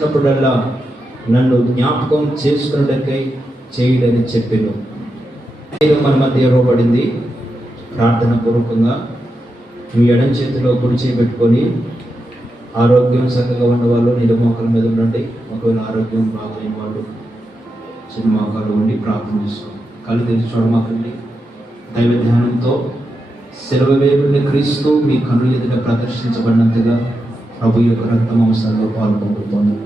వచ్చినప్పుడల్లా నన్ను జ్ఞాపకం చేసుకున్నటకై చేయడని చెప్పాను. మన మధ్య ఇవ్వబడింది. ప్రార్థన పూర్వకంగా మీ ఎడం చేతిలో కుడి చేపెట్టుకొని ఆరోగ్యం చక్కగా ఉన్న వాళ్ళు నిలమోకాల మీద ఉండండి. ఒకవేళ ఆరోగ్యం బాగలేని వాళ్ళు చిన్న మోకాలు ఉండి ప్రార్థన చేసుకోండి. కళ్ళు తెరిచి చూడమాకండి. దైవ ధ్యానంతో సెలవు వేయబడిన క్రీస్తు మీ కన్ను ఎదుట ప్రదర్శించబడినంతగా ప్రభు యొక్క రక్త మాంసాల్లో పాల్గొంటున్నాను.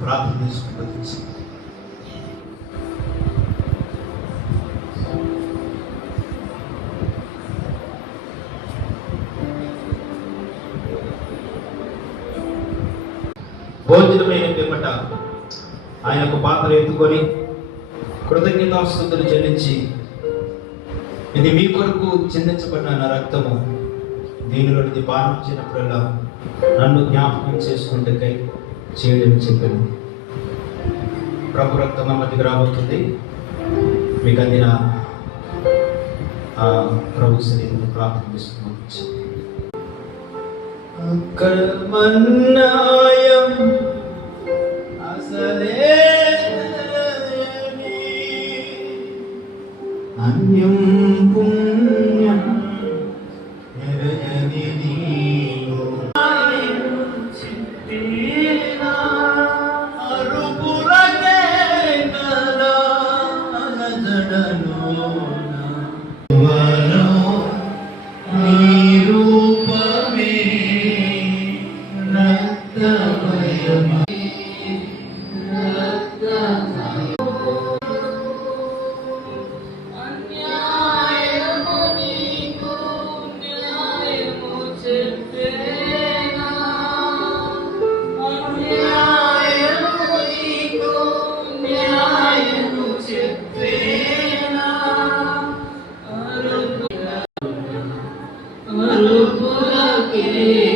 ప్రార్థన చేసుకుంటుంది. భోజనమైన పిమ్మట ఆయనకు పాత్ర ఎత్తుకొని కృతజ్ఞతాస్తుతులు చెల్లించి, ఇది మీ కొరకు చెందించబడిన నా రక్తము, దీనిలోనిది పానం చేసినప్పుడల్లా నన్ను జ్ఞాపకం చేసుకుంటే చేయడం చెప్పాను. ప్రభు రక్తం మధ్యకి రాబోతుంది. మీకు అందిన ప్రభు శరీరం ప్రార్థన చేసుకున్నాం. అకర్మణ్యాయం అసలే అన్యం పుణ్యం నిరయని నీవు చిత్తేనా అరుపురకే కలా అలజడలోన వలో నీ రూపమే రక్తమయమై Arupulah